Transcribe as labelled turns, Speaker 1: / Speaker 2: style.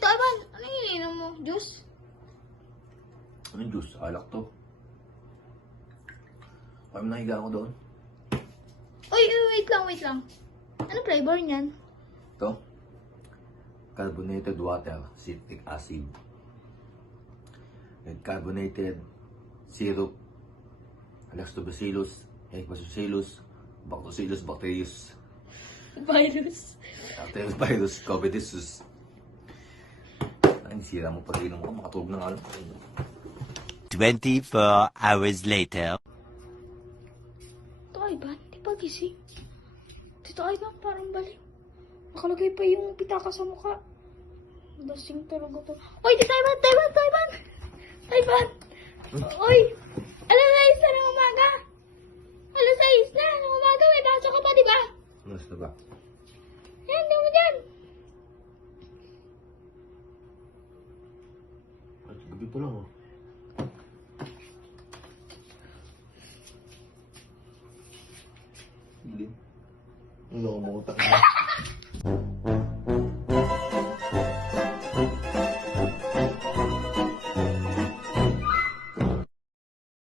Speaker 1: Taiwan! Ano yung ininom mo? Juice?
Speaker 2: Anong juice? Alak to. Parang nahiga ako doon.
Speaker 1: Uy, uy, wait lang, wait lang. Ano flavor niyan?
Speaker 2: Ito. Carbonated water, citric acid. And carbonated syrup, lactobacillus, lactobacillus, bacillus bacterius,
Speaker 1: Virus.
Speaker 2: bacterius virus, covidisus. Ay, sira mo pala inom ko, makatulog na nga lang.
Speaker 3: 24 hours later.
Speaker 1: Tito Ivan, di pa gising. Tito Ivan, parang balik. Nakalagay pa yung pitaka sa mukha. Lasing talaga to. Uy, Tito Ivan, Tito Ivan, Tito Ivan! Tito Ivan! Uy! Alas 6 na ng umaga! Alas 6 na ng umaga, may pasok ka pa, di ba?
Speaker 2: Ano na ba?
Speaker 1: Yan, di mo dyan!
Speaker 2: At gabi pa lang oh. Hindi. Ano ako mga